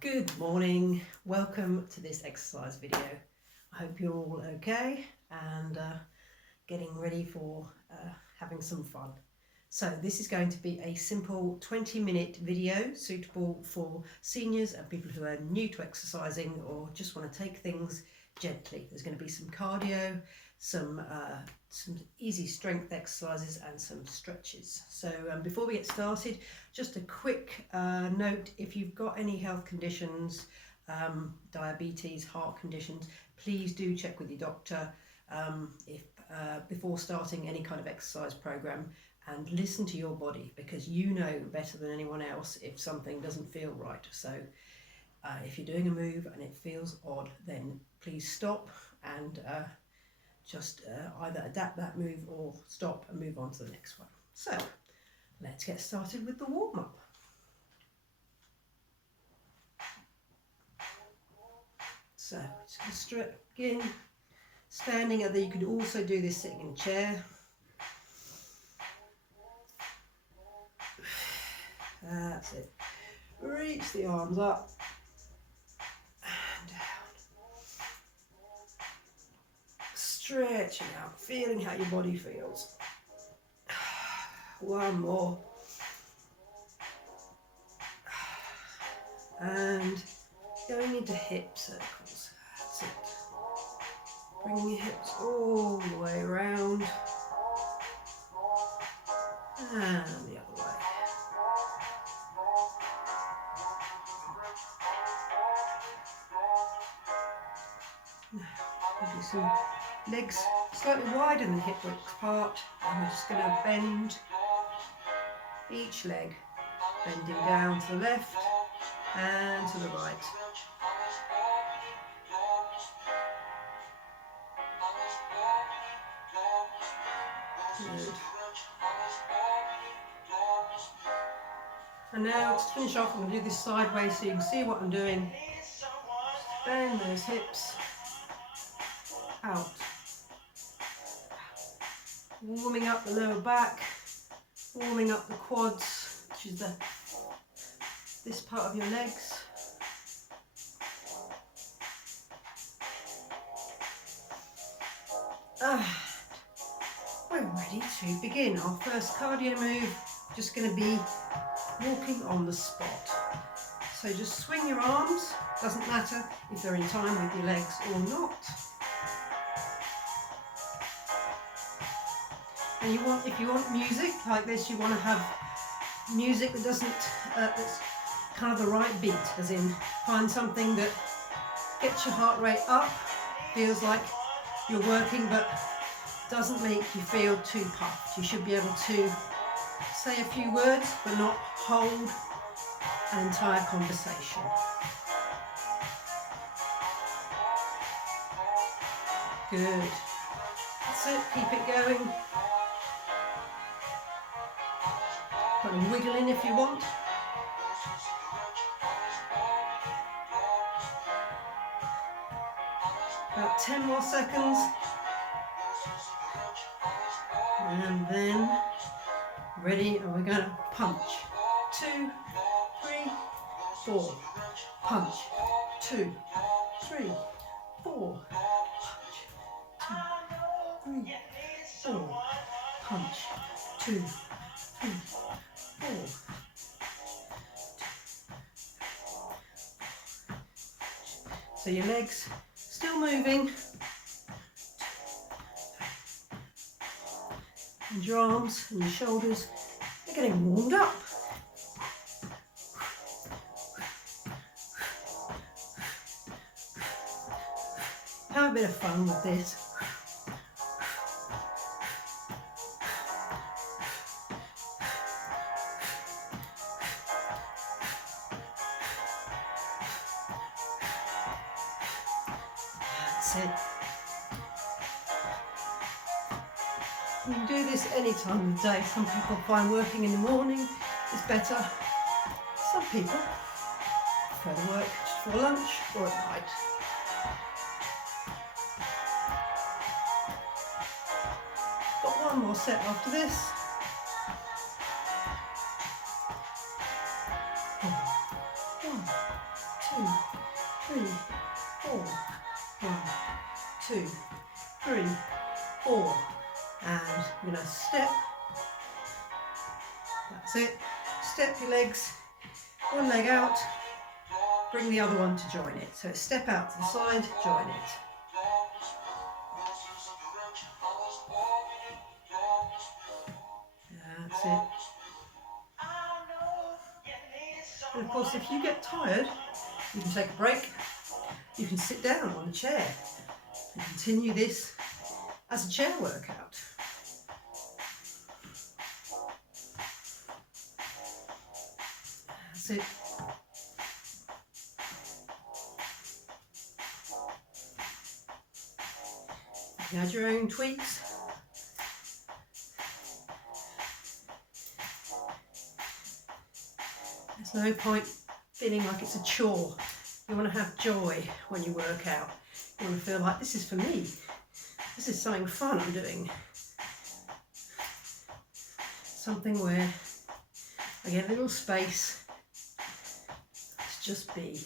Good morning, welcome to this exercise video. I hope you're all okay and getting ready for having some fun. So this is going to be a simple 20-minute video suitable for seniors and people who are new to exercising or just want to take things gently. There's going to be some cardio, some easy strength exercises and some stretches. So before we get started, just a quick note: if you've got any health conditions, diabetes, heart conditions, please do check with your doctor before starting any kind of exercise program, and listen to your body, because you know better than anyone else if something doesn't feel right. So if you're doing a move and it feels odd, then please stop and just either adapt that move or stop and move on to the next one. So let's get started with the warm-up. So just going to begin standing, although you could also do this sitting in a chair. That's it. Reach the arms up and down. Stretching out, feeling how your body feels. One more. And going into hip circles. That's it. Bringing your hips all the way around. And the other way. Maybe some legs slightly wider than hip width apart, and we're just going to bend each leg, bending down to the left and to the right. Good. And now to finish off, I'm going to do this sideways so you can see what I'm doing. Bend those hips out. Warming up the lower back, warming up the quads, which is this part of your legs. We're ready to begin. Our first cardio move, just going to be walking on the spot. So just swing your arms, doesn't matter if they're in time with your legs or not. And if you want music like this, you want to have music that doesn't, that's kind of the right beat, as in find something that gets your heart rate up, feels like you're working but doesn't make you feel too puffed. You should be able to say a few words but not hold an entire conversation. Good. That's it, keep it going. Put a wiggle in if you want. About 10 more seconds. And then ready, and we're going to punch. 2, 3, 4. Punch. 2, 3, 4. Punch. 2, 3, 4. Punch. 2, 3, 4. So your legs still moving, and your arms and your shoulders are getting warmed up. Have a bit of fun with this. That's it. You can do this any time of day. Some people find working in the morning is better. Some people prefer to work just for lunch or at night. Got one more set after this. 1, 2, 2, 3, 4, and you're going to step. That's it. Step your legs, one leg out, bring the other one to join it. So step out to the side, join it. That's it. And of course, if you get tired, you can take a break. You can sit down on a chair and continue this as a chair workout. That's it. You add your own tweaks. There's no point feeling like it's a chore. You want to have joy when you work out. You want to feel like this is for me. This is something fun I'm doing. Something where I get a little space to just be.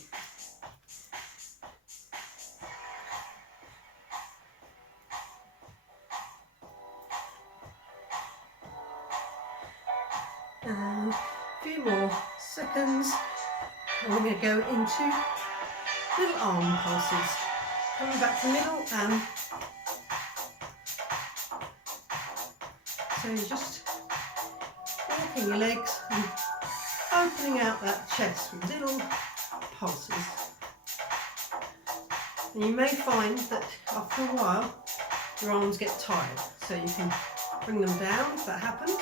And a few more seconds, and we're going to go into little arm pulses. Coming back to the middle, and so you're just walking your legs and opening out that chest with little pulses. And you may find that after a while your arms get tired, so you can bring them down if that happens.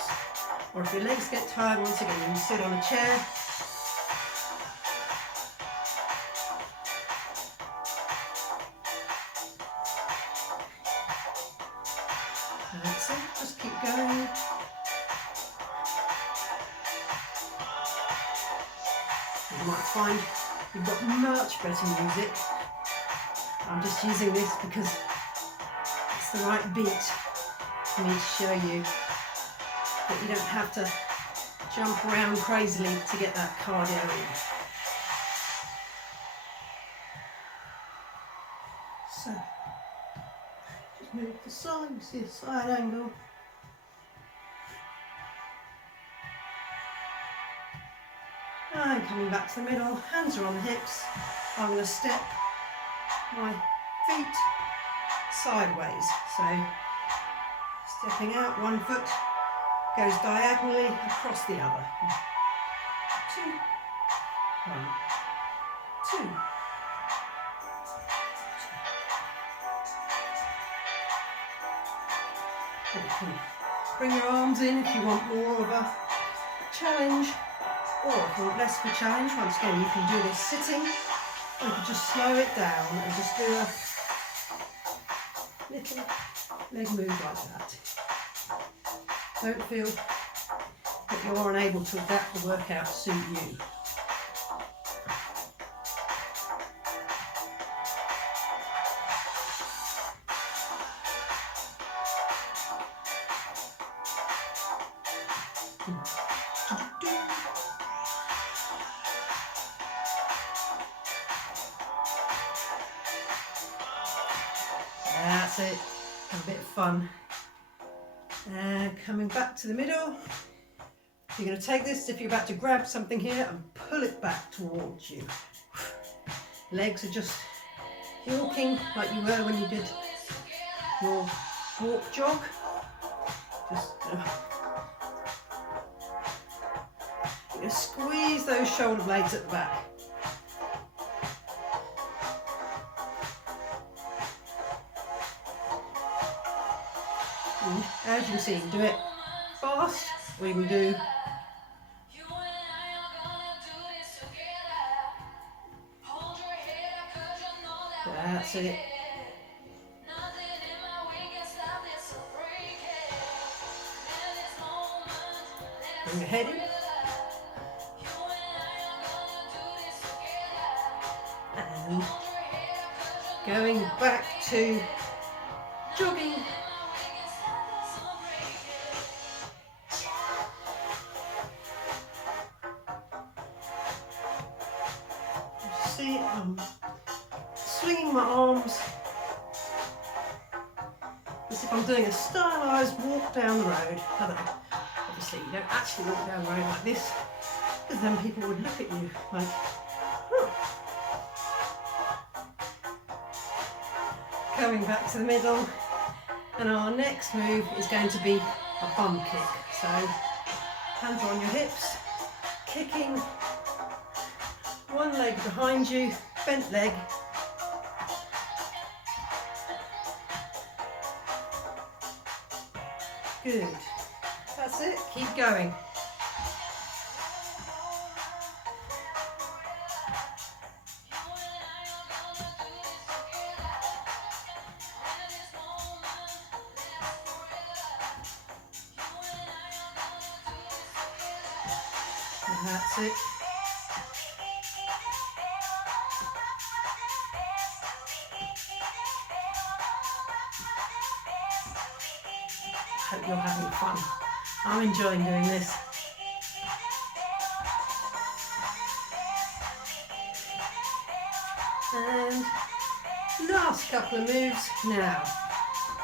Or if your legs get tired, once again, you can sit on a chair. That's it, just keep going. You might find you've got much better music. I'm just using this because it's the right beat for me to show you that you don't have to jump around crazily to get that cardio in. So, just move to the side, you see a side angle. And coming back to the middle, hands are on the hips. I'm going to step my feet sideways. So, stepping out, one foot goes diagonally across the other. 2, 1, 2. You can bring your arms in if you want more of a challenge, or if you want less of a challenge. Once again, you can do this sitting, or you can just slow it down and just do a little leg move like that. Don't feel that you're unable to adapt the workout to suit you. That's it. Have a bit of fun. And coming back to the middle, you're going to take this if you're about to grab something here and pull it back towards you. Legs are just walking like you were when you did your walk jog. Just you're going to squeeze those shoulder blades at the back. And as you can see, you can do it fast, or you can do that's it. Bring your head in. And going back to jogging. See, I'm swinging my arms if I'm doing a stylised walk down the road. Although, obviously, you don't actually walk down the road like this, because then people would look at you like, huh. Going back to the middle, and our next move is going to be a bum kick. So, hands are on your hips, kicking one leg behind you, bent leg. Good. That's it. Keep going. And that's it. Hope you're having fun. I'm enjoying doing this. And last couple of moves now.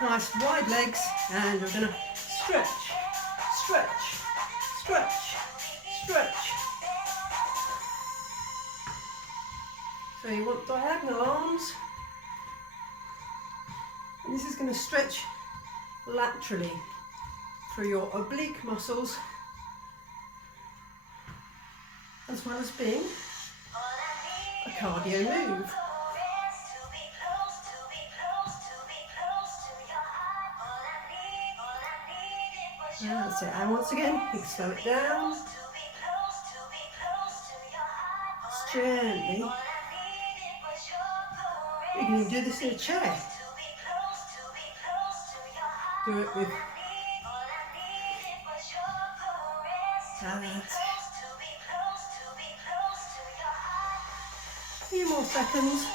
Nice wide legs, and we're going to stretch, stretch, stretch, stretch. So you want diagonal arms, and this is going to stretch laterally through your oblique muscles, as well as being a cardio move. That's it, and once again, you can slow it down. Just gently. You can even do this in a chair. Do it with a few more seconds.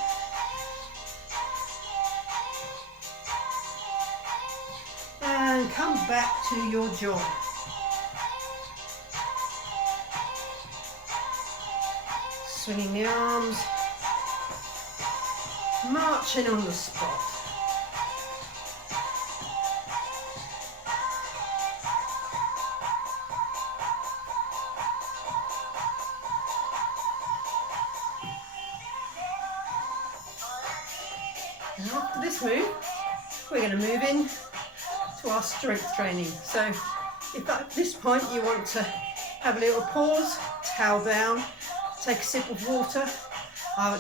And come back to your joy. Swinging the arms, marching on the spot. And after this move, we're going to move in to our strength training. So if at this point you want to have a little pause, towel down, take a sip of water,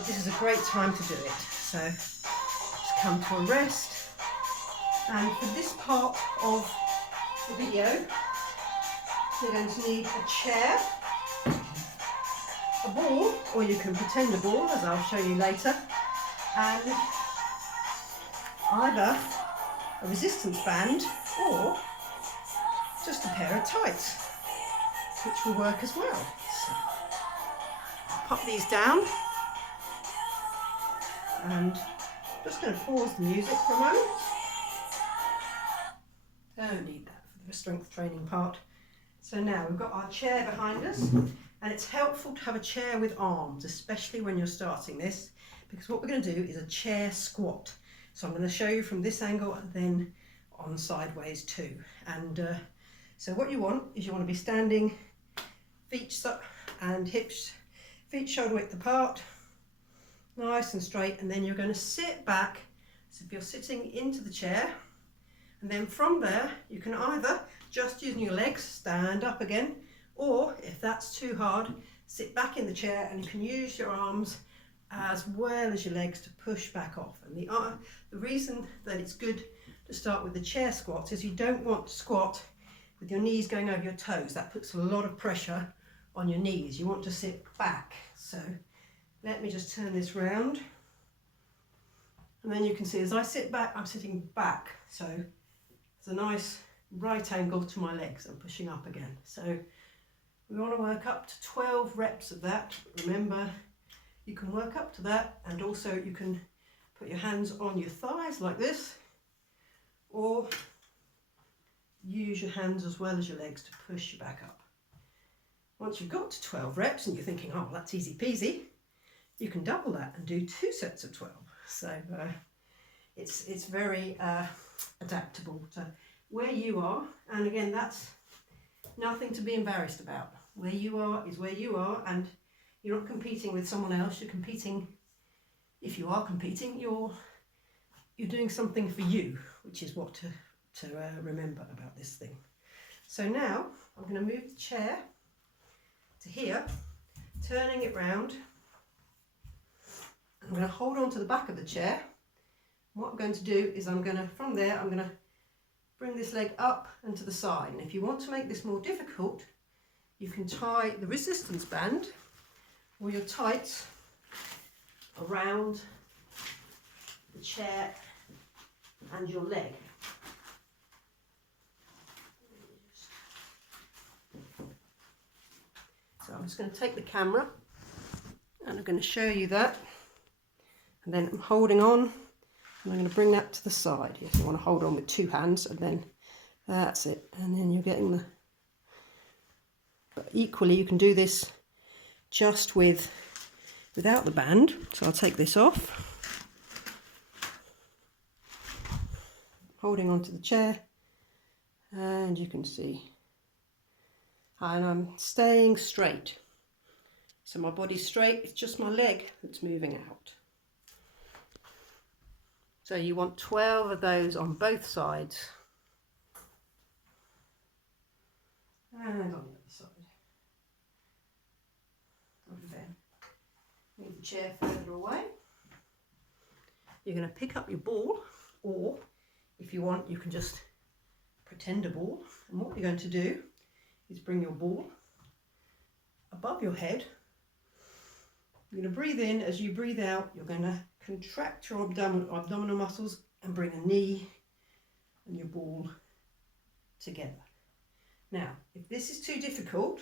this is a great time to do it. So just come to a rest. And for this part of the video, you're going to need a chair, a ball, or you can pretend a ball, as I'll show you later, and either a resistance band or just a pair of tights, which will work as well. So, pop these down, and just going to pause the music for a moment. Don't need that for the strength training part. So now we've got our chair behind us, and it's helpful to have a chair with arms, especially when you're starting this, because what we're going to do is a chair squat. So I'm going to show you from this angle and then on sideways too. And so what you want is you want to be standing feet and hips, feet shoulder width apart, nice and straight, and then you're going to sit back. So if you're sitting into the chair, and then from there you can either just using your legs stand up again, or if that's too hard, sit back in the chair and you can use your arms as well as your legs to push back off. And the reason that it's good to start with the chair squats is you don't want to squat with your knees going over your toes. That puts a lot of pressure on your knees. You want to sit back. So let me just turn this round. And then you can see as I sit back, I'm sitting back. So it's a nice right angle to my legs. I'm pushing up again. So we want to work up to 12 reps of that. Remember, you can work up to that, and also you can put your hands on your thighs like this, or use your hands as well as your legs to push you back up. Once you've got to 12 reps and you're thinking, oh, that's easy peasy, you can double that and do 2 sets of 12. So it's very adaptable to where you are. And again, that's nothing to be embarrassed about. Where you are is where you are, and you're not competing with someone else. You're competing, if you are competing, you're doing something for you, which is what to remember about this thing. So now I'm going to move the chair to here, turning it round. I'm going to hold on to the back of the chair. What I'm going to do is from there, I'm going to bring this leg up and to the side. And if you want to make this more difficult, you can tie the resistance band or your tights around the chair and your leg. So I'm just going to take the camera and I'm going to show you that. And then I'm holding on and I'm going to bring that to the side. If you want to hold on with two hands, and then that's it. And then you're getting the... But equally you can do this just without the band. So I'll take this off. Holding onto the chair, and you can see. And I'm staying straight. So my body's straight, it's just my leg that's moving out. So you want 12 of those on both sides. And on the other side. Over there. Move the chair further away. You're going to pick up your ball, or if you want, you can just pretend a ball. And what you're going to do is bring your ball above your head. You're going to breathe in. As you breathe out, you're going to contract your abdominal muscles and bring a knee and your ball together. Now, if this is too difficult,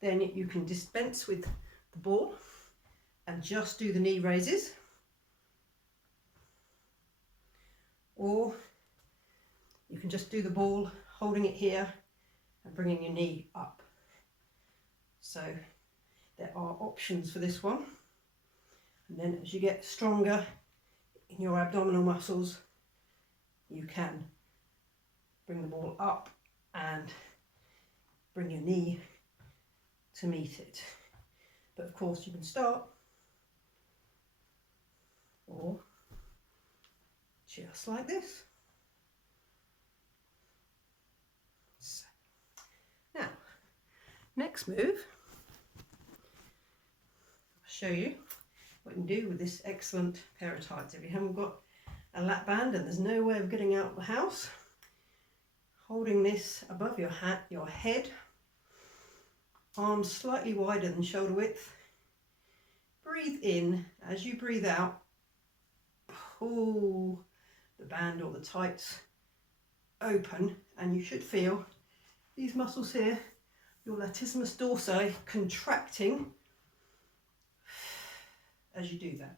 then you can dispense with the ball and just do the knee raises. Or you can just do the ball, holding it here and bringing your knee up. So there are options for this one. And then as you get stronger in your abdominal muscles, you can bring the ball up and bring your knee to meet it. But of course you can start or just like this. So, now, next move, I'll show you what you can do with this excellent pair of tights. If you haven't got a lap band and there's no way of getting out of the house, holding this above your head, arms slightly wider than shoulder width. Breathe in. As you breathe out, pull the band or the tights open, and you should feel these muscles here, your latissimus dorsi, contracting as you do that.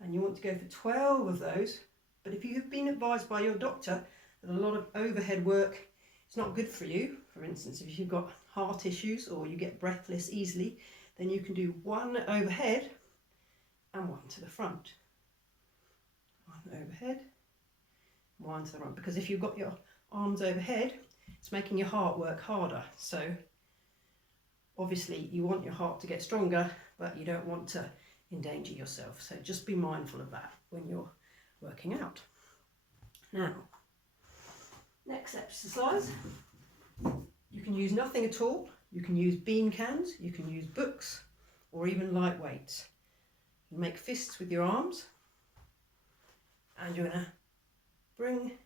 And you want to go for 12 of those. But if you have been advised by your doctor that a lot of overhead work is not good for you, for instance, if you've got heart issues or you get breathless easily, then you can do one overhead and one to the front. One overhead, one to the front. Because if you've got your arms overhead, it's making your heart work harder. So obviously you want your heart to get stronger, but you don't want to endanger yourself. So just be mindful of that when you're working out. Now, next exercise, you can use nothing at all. You can use bean cans, you can use books, or even light weights. You make fists with your arms, and you're going to bring your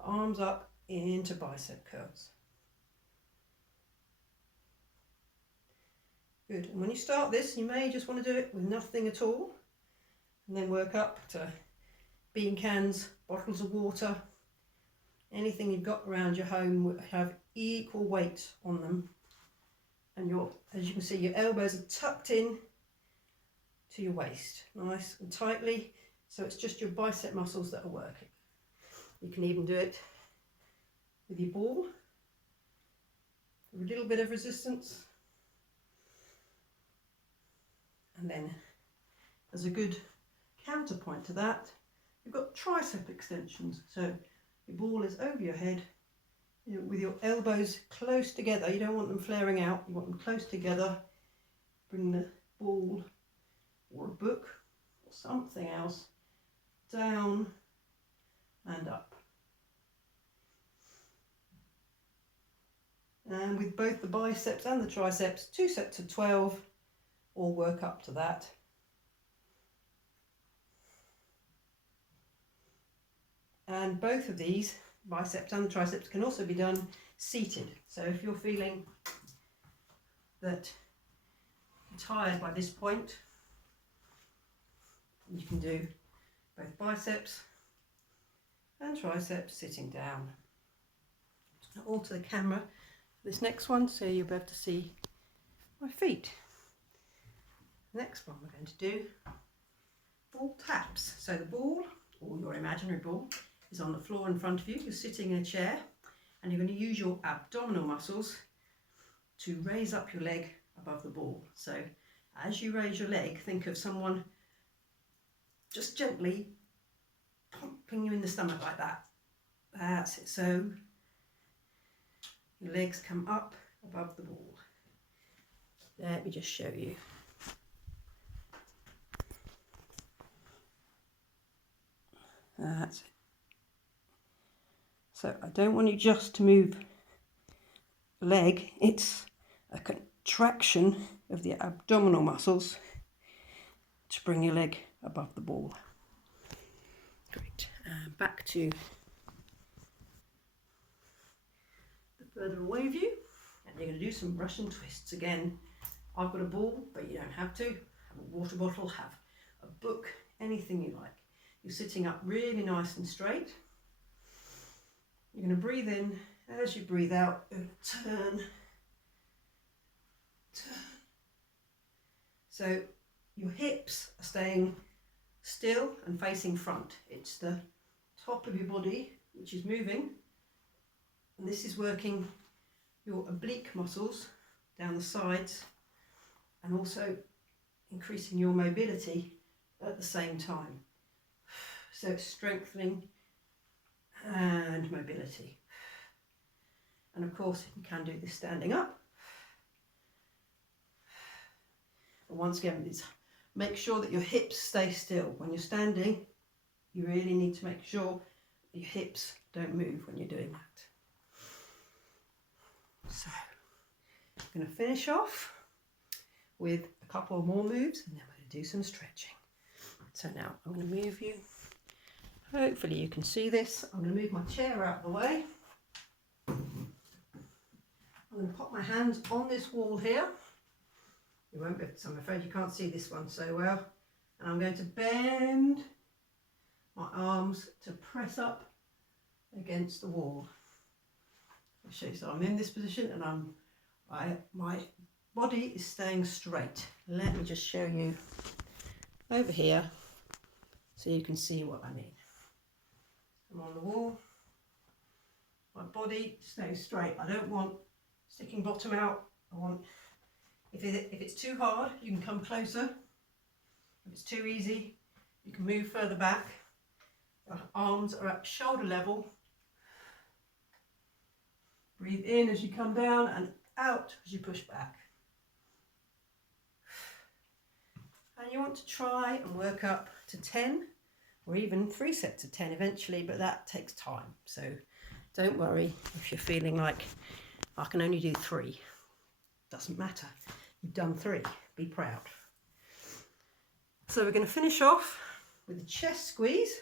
arms up into bicep curls. Good. And when you start this, you may just want to do it with nothing at all, and then work up to bean cans, bottles of water, anything you've got around your home will have equal weight on them. And as you can see, your elbows are tucked in to your waist, nice and tightly. So it's just your bicep muscles that are working. You can even do it with your ball, with a little bit of resistance. And then as a good counterpoint to that, you've got tricep extensions. So your ball is over your head, with your elbows close together. You don't want them flaring out, you want them close together. Bring the ball or a book or something else down and up. And with both the biceps and the triceps, 2 sets of 12, or work up to that. And both of these, biceps and triceps, can also be done seated. So if you're feeling that you're tired by this point, you can do both biceps and triceps sitting down. I'm just going to alter the camera for this next one so you'll be able to see my feet. The next one we're going to do ball taps. So the ball, or your imaginary ball, is on the floor in front of you. You're sitting in a chair and you're going to use your abdominal muscles to raise up your leg above the ball. So as you raise your leg, think of someone just gently pumping you in the stomach like that. That's it. So your legs come up above the ball. Let me just show you. That's it. So I don't want you just to move the leg, it's a contraction of the abdominal muscles to bring your leg above the ball. Great. Back to the further away view, and you're going to do some Russian twists. Again, I've got a ball, but you don't have to. Have a water bottle, have a book, anything you like. You're sitting up really nice and straight. You're going to breathe in. As you breathe out, turn. So your hips are staying still and facing front. It's the top of your body which is moving, and this is working your oblique muscles down the sides and also increasing your mobility at the same time. So it's strengthening and mobility. And of course you can do this standing up. And once again, make sure that your hips stay still. When you're standing, you really need to make sure your hips don't move when you're doing that. So I'm going to finish off with a couple more moves and then we're going to do some stretching. So now I'm going to move you. Hopefully you can see this. I'm going to move my chair out of the way. I'm going to put my hands on this wall here. You won't be able to, I'm afraid you can't see this one so well. And I'm going to bend my arms to press up against the wall. I'll show you. So I'm in this position and my body is staying straight. Let me just show you over here so you can see what I mean. I'm on the wall. My body stays straight. I don't want sticking bottom out. I want, if it's too hard, you can come closer. If it's too easy, you can move further back. Your arms are at shoulder level. Breathe in as you come down and out as you push back. And you want to try and work up to 10 or even 3 sets of 10 eventually, but that takes time. So don't worry if you're feeling like I can only do 3. Doesn't matter. You've done 3. Be proud. So we're going to finish off with a chest squeeze,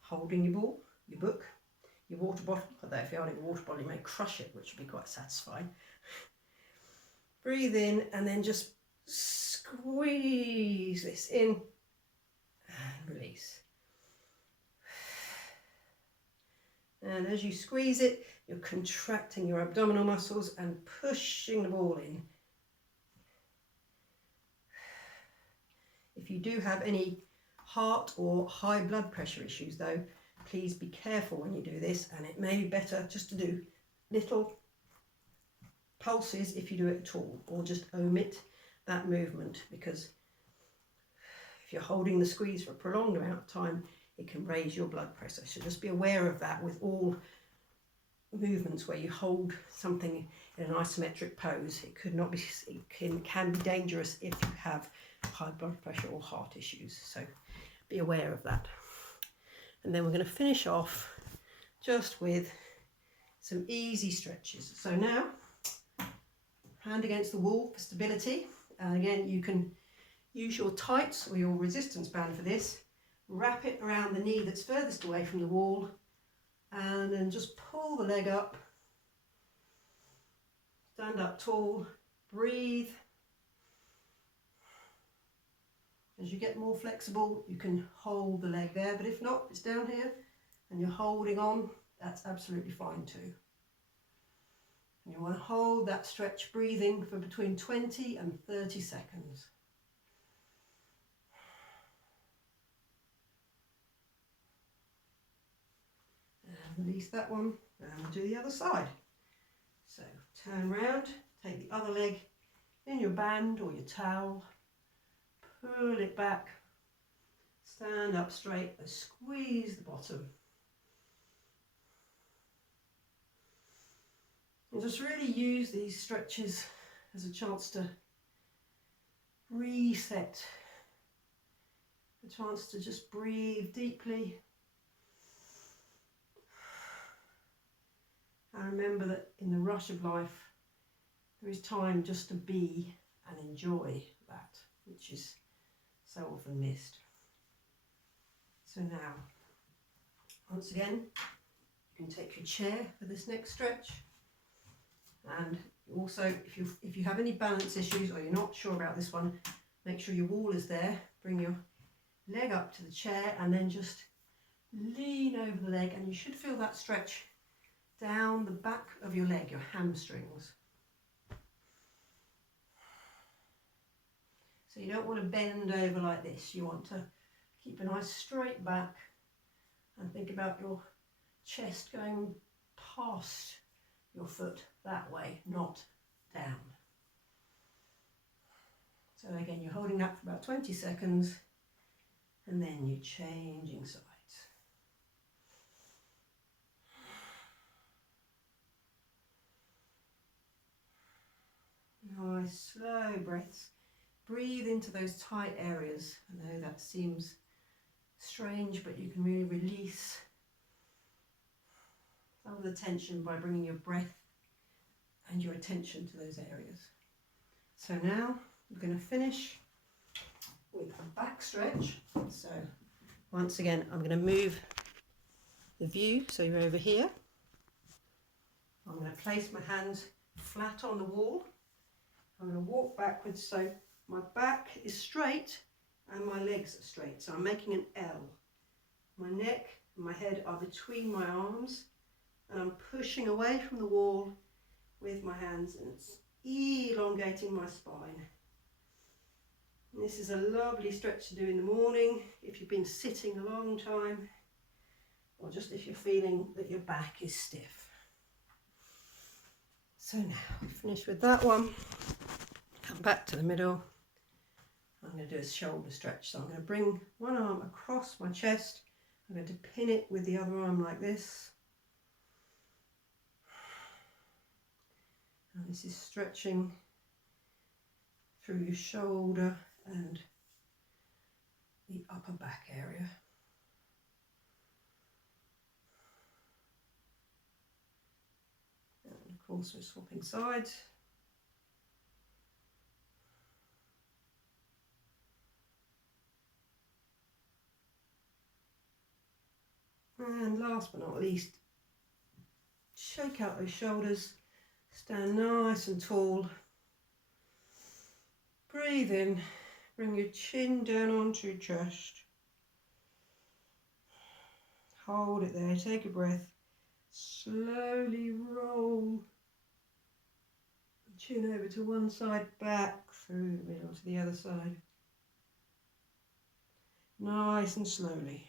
holding your ball, your book, your water bottle. Although if you're holding a water bottle, you may crush it, which would be quite satisfying. Breathe in and then just squeeze this in and release. And as you squeeze it, you're contracting your abdominal muscles and pushing the ball in. If you do have any heart or high blood pressure issues though, please be careful when you do this, and it may be better just to do little pulses if you do it at all, or just omit that movement, because if you're holding the squeeze for a prolonged amount of time, it can raise your blood pressure. So just be aware of that with all movements where you hold something in an isometric pose. It can be dangerous if you have high blood pressure or heart issues. So be aware of that. And then we're going to finish off just with some easy stretches. So now, hand against the wall for stability. And again, you can use your tights or your resistance band for this. Wrap it around the knee that's furthest away from the wall, and then just pull the leg up. Stand up tall, breathe. As you get more flexible, you can hold the leg there, but if not, it's down here and you're holding on, that's absolutely fine too. And you want to hold that stretch breathing for between 20 and 30 seconds. And release that one, and we'll do the other side. So turn round, take the other leg in your band or your towel, pull it back, stand up straight and squeeze the bottom. And just really use these stretches as a chance to reset, a chance to just breathe deeply. And remember that in the rush of life, there is time just to be and enjoy that, which is so often missed. So now, once again, you can take your chair for this next stretch. And also, if you have any balance issues or you're not sure about this one, make sure your wall is there. Bring your leg up to the chair and then just lean over the leg, and you should feel that stretch down the back of your leg, your hamstrings. So you don't want to bend over like this. You want to keep a nice straight back and think about your chest going past your foot that way, not down. So again, you're holding that for about 20 seconds and then you're changing sides. Nice slow breaths. Breathe into those tight areas. I know that seems strange, but you can really release some of the tension by bringing your breath and your attention to those areas. So now we're going to finish with a back stretch. So once again, I'm going to move the view so you're over here. I'm going to place my hands flat on the wall. I'm going to walk backwards so my back is straight and my legs are straight. So I'm making an L. My neck and my head are between my arms, and I'm pushing away from the wall with my hands, and it's elongating my spine. And this is a lovely stretch to do in the morning if you've been sitting a long time, or just if you're feeling that your back is stiff. So now we've finished with that one. Come back to the middle. I'm going to do a shoulder stretch. So I'm going to bring one arm across my chest. I'm going to pin it with the other arm like this. And this is stretching through your shoulder and the upper back area. And of course we're swapping sides. And last but not least, shake out those shoulders, stand nice and tall, breathe in, bring your chin down onto your chest, hold it there, take a breath, slowly roll the chin over to one side, back through the middle to the other side, nice and slowly.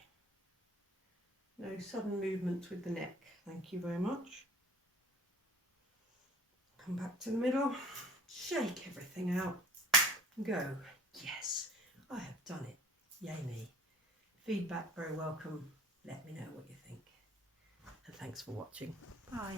No sudden movements with the neck. Thank you very much. Come back to the middle. Shake everything out. Go. Yes, I have done it. yay me. Feedback, very welcome. Let me know what you think. And thanks for watching. Bye.